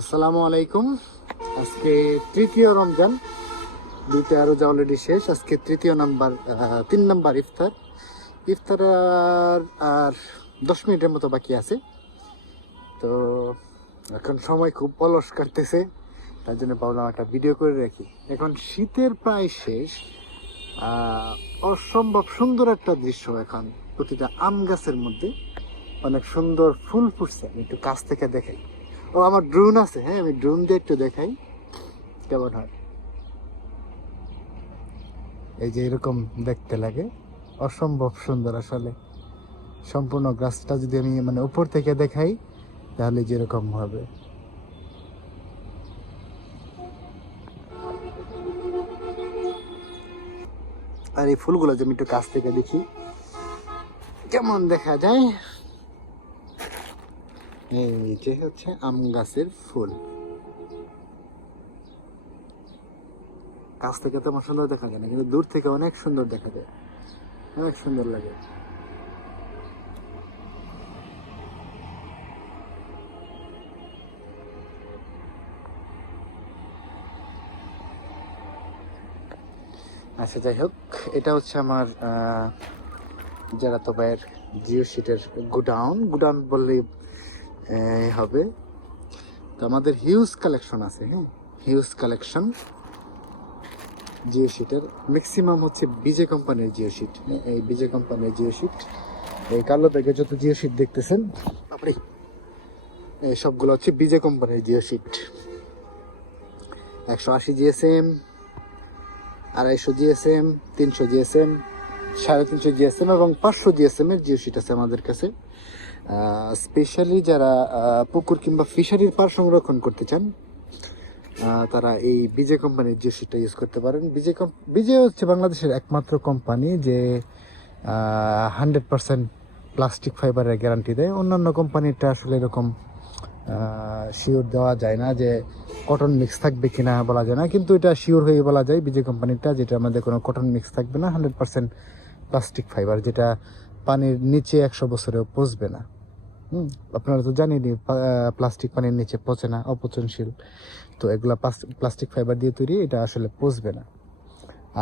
আসসালামু আলাইকুম। আজকে তৃতীয় রমজান, 2টা রোজা অলরেডি শেষ। আজকে তৃতীয় নাম্বার 3 নাম্বার ইফতার। ইফতার আর 10 মিনিটের মতো বাকি আছে। তো এখন সময় খুব অলস কাটতেছে, তার জন্য ভাবলাম একটা ভিডিও করে রাখি। এখন শীতের প্রায় শেষ, অসম্ভব সুন্দর একটা দৃশ্য। এখন প্রতিটা আম গাছের মধ্যে অনেক সুন্দর ফুল ফুটছে। আমি একটু কাছ থেকে দেখাই। ও, আমার ড্রোন আছে, হ্যাঁ আমি ড্রোন দিয়ে একটু দেখাই কেমন হয়। এই যে এরকম দেখতে লাগে, অসম্ভব সুন্দর আসলে। সম্পূর্ণ গাছটা যদি আমি উপর থেকে দেখাই তাহলে যেরকম হবে। আর এই ফুলগুলো যে আমি একটু কাছ থেকে দেখি কেমন দেখা যায়। এই যে হচ্ছে আম গাছের ফুল। কাছ থেকে তেমন সুন্দর দেখা যায় না, কিন্তু দূর থেকে অনেক সুন্দর দেখা যায়, অনেক সুন্দর লাগে। আচ্ছা, যাই হোক, এটা হচ্ছে আমার যারা তো ভাইয়ের জিও শিটের গোডাউন বললেই হবে। তো আমাদের হিউজ কালেকশন আছে, হ্যাঁ হিউজ কালেকশন জিও শিটের। ম্যাক্সিমাম হচ্ছে বিজে কোম্পানির জিও শিট। এই বিজে কোম্পানির জিও শিট, এই কালো ব্যাগে যত জিও শিট দেখতেছেন আপনি, এই সবগুলো হচ্ছে বিজে কোম্পানির geo sheet. 180 GSM, 250 GSM, 300 GSM, 350 GSM এবং 500 জিএসএম এর জিও শিট আছে আমাদের কাছে। স্পেশালি যারা পুকুর কিংবা ফিশারির পার সংরক্ষণ করতে চান, তারা এই বিজে কোম্পানির জিও শিটটা ইউজ করতে পারেন। বিজে হচ্ছে বাংলাদেশের একমাত্র কোম্পানি যে 100% প্লাস্টিক ফাইবারের গ্যারান্টি দেয়। অন্যান্য কোম্পানিটা আসলে এরকম শিওর দেওয়া যায় না যে কটন মিক্স থাকবে কিনা, বলা যায় না, কিন্তু এটা শিওর হয়ে বলা যায় বিজে কোম্পানিটা, যেটা আমাদের কোনো কটন মিক্স থাকবে না, 100% প্লাস্টিক ফাইবার, যেটা পানির নিচে 100 বছরেও পচবে না। আপনারা তো জানেনই প্লাস্টিক পানির নিচে পচে না, অপচনশীল। তো এগুলা প্লাস্টিক ফাইবার দিয়ে তৈরি, এটা আসলে পচবে না।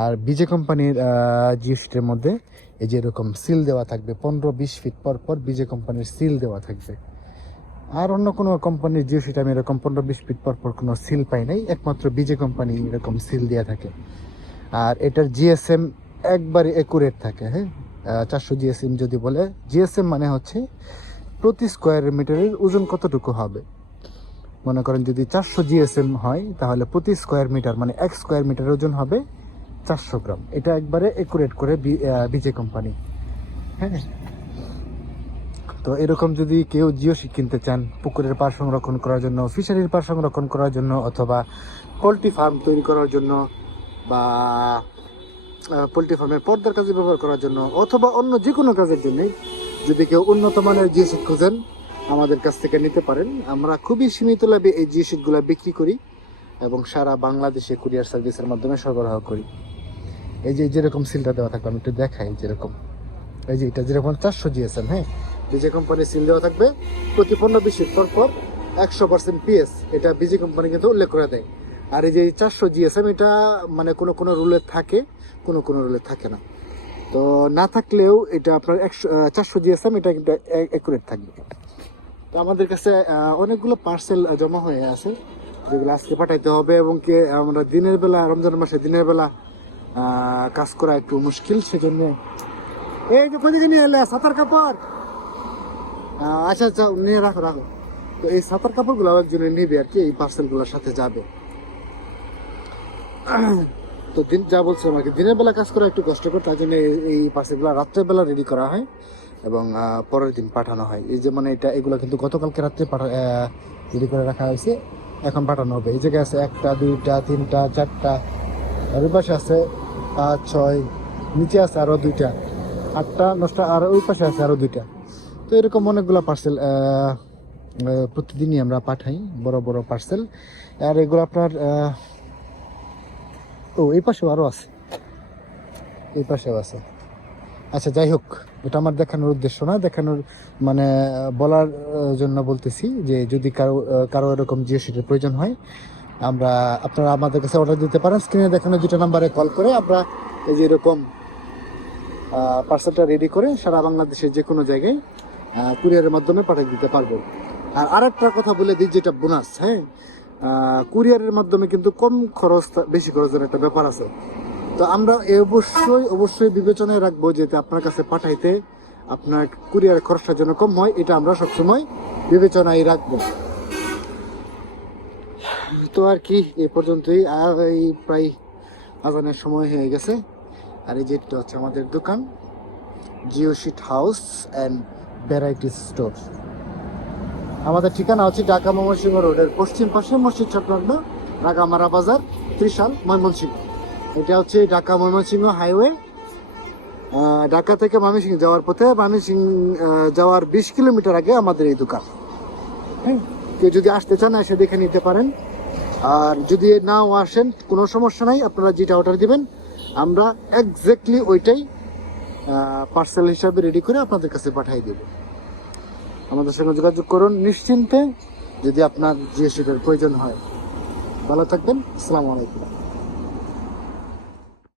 আর বিজে কোম্পানির জিও শিটের মধ্যে এই যে এরকম সিল দেওয়া থাকবে, 15-20 ফিট পর পর বিজে কোম্পানির সিল দেওয়া থাকবে। আর অন্য কোনো কোম্পানির জিও শিট আমি এরকম 15-20 ফিট পর পর কোনো সিল পাই নাই, একমাত্র বিজে কোম্পানি এরকম সিল দেওয়া থাকে। আর এটার জিএসএম একবারে একুরেট থাকে, হ্যাঁ 400 জিএসএম যদি বলে। জিএসএম মানে হচ্ছে প্রতি স্কোয়ার মিটারের ওজন কতটুকু হবে। মনে করেন যদি 400 জিএসএম হয়, তাহলে প্রতি স্কোয়ার মিটার মানে 1 স্কোয়ার মিটারের ওজন হবে 400 গ্রাম। এটা একবারে একুরেট করে বিজে কোম্পানি, হ্যাঁ। তো এরকম যদি কেউ জিও শিট কিনতে চান পুকুরের পাড় সংরক্ষণ করার জন্য, ফিশারির পাড় সংরক্ষণ করার জন্য, অথবা পোলট্রি ফার্ম তৈরি করার জন্য, বা পোলট্রি ফার্মের পর্দার কাজে ব্যবহার করার জন্য, অথবা অন্য যে কোনো কাজের জন্যই যদি কেউ উন্নত মানের জিও শিট খোঁজেন, আমাদের কাছ থেকে নিতে পারেন। আমরা খুবই সীমিত লাভে এই জিও শিটগুলো বিক্রি করি এবং সারা বাংলাদেশে কুরিয়ার সার্ভিসের মাধ্যমে সরবরাহ করি। এই যে যেরকম সিলটা দেওয়া থাকবে, আমি একটু দেখাই। যেরকম এই যে এটা যেরকম 400 জিএসএম, হ্যাঁ বিজে কোম্পানির সিল দেওয়া থাকবে। প্রতি 15-20 ফিট পর পর 100% পিএস, এটা বিজে কোম্পানি কিন্তু উল্লেখ করে দেয়। আর এই যে 400 জিএসএম, এটা কোনো কোনো রুলে থাকে, কোনো কোনো রুলে থাকে না। তো না থাকলেও এটা আপনার 400 জিএসএম, এটা কিন্তু অ্যাকুরেট থাকবে। তো আমাদের কাছে অনেকগুলো পার্সেল জমা হয়ে আছে, যেগুলো আজকে পাঠাইতে হবে। এবং কি আমরা দিনের বেলা, রমজান মাসে দিনের বেলা কাজ করা একটু মুশকিল, সেজন্য এই যে কোদিকে নিয়ে এলে সাঁতার কাপড়। আচ্ছা আচ্ছা, নিয়ে রাখো রাখো। তো এই সাঁতার কাপড়গুলো একজনে নিবে আর কি, এই পার্সেলগুলোর সাথে যাবে। তো দিন যা বলছে আমাকে, দিনের বেলা কাজ করা একটু কষ্ট করে, তার জন্য এই পার্সেলগুলো রাত্রের বেলা রেডি করা হয় এবং পরের দিন পাঠানো হয়। এই যে এগুলো কিন্তু গতকালকে রাত্রে রেডি করে রাখা হয়েছে, এখন পাঠানো হবে। এই জায়গায় আছে 1টা 2টা 3টা 4টা, আর ওই পাশে আছে 5 6, নিচে আছে আরো 2টা, 8টা 9টা, আর ওই পাশে আছে আরো 2টা। তো এরকম অনেকগুলো পার্সেল প্রতিদিনই আমরা পাঠাই, বড় বড় পার্সেল। আর এগুলো আপনার এই পাশেও আরো আছে, এই পাশেও আছে। আচ্ছা, যাই হোক, এটা আমার দেখানোর উদ্দেশ্য না, দেখানোর মানে বলার জন্য বলতেছি যে যদি কারো এরকম জিও শিটের প্রয়োজন হয় আপনারা আমাদের কাছে অর্ডার দিতে পারেন। স্ক্রিনে দেখানো 2টা নাম্বারে কল করে আমরা এই যে এরকম পার্সেলটা রেডি করে সারা বাংলাদেশের যে কোনো জায়গায় কুরিয়ারের মাধ্যমে পাঠিয়ে দিতে পারবো। আর আরেকটা কথা বলে দিই, যেটা বোনাস, হ্যাঁ, কুরিয়ারের মাধ্যমে কিন্তু কম খরচ বেশি খরচের একটা ব্যাপার আছে। তো আমরা অবশ্যই বিবেচনায় রাখবো যাতে আপনার কাছে পাঠাইতে আপনার কুরিয়ারের খরচটা যেন কম হয়, এটা আমরা সবসময় বিবেচনায় রাখবো। তো আর কি, এই পর্যন্তই। আর এই প্রায় আজানের সময় হয়ে গেছে। আর এই যেটা হচ্ছে আমাদের দোকান, geo sheet house and variety store. আমাদের ঠিকানা হচ্ছে ঢাকা ময়মনসিংহ রোডের পশ্চিম পাশে মসজিদ সংলগ্ন রাগামারা বাজার, ত্রিশাল, ময়মনসিংহ। এটা হচ্ছে ঢাকা ময়মনসিংহ হাইওয়ে। ঢাকা থেকে ময়মনসিংহ যাওয়ার পথে, ময়মনসিংহ যাওয়ার 20 কিলোমিটার আগে আমাদের এই দোকান। হ্যাঁ, কেউ যদি আসতে চান এসে দেখে নিতে পারেন। আর যদি নাও আসেন কোনো সমস্যা নাই, আপনারা যেটা অর্ডার দিবেন আমরা এক্স্যাক্টলি ওইটাই পার্সেল হিসাবে রেডি করে আপনাদের কাছে পাঠিয়ে দেব। আমাদের সঙ্গে যোগাযোগ করুন নিশ্চিন্তে যদি আপনার জিও শিটের প্রয়োজন হয়। ভালো থাকবেন। আসসালামু আলাইকুম।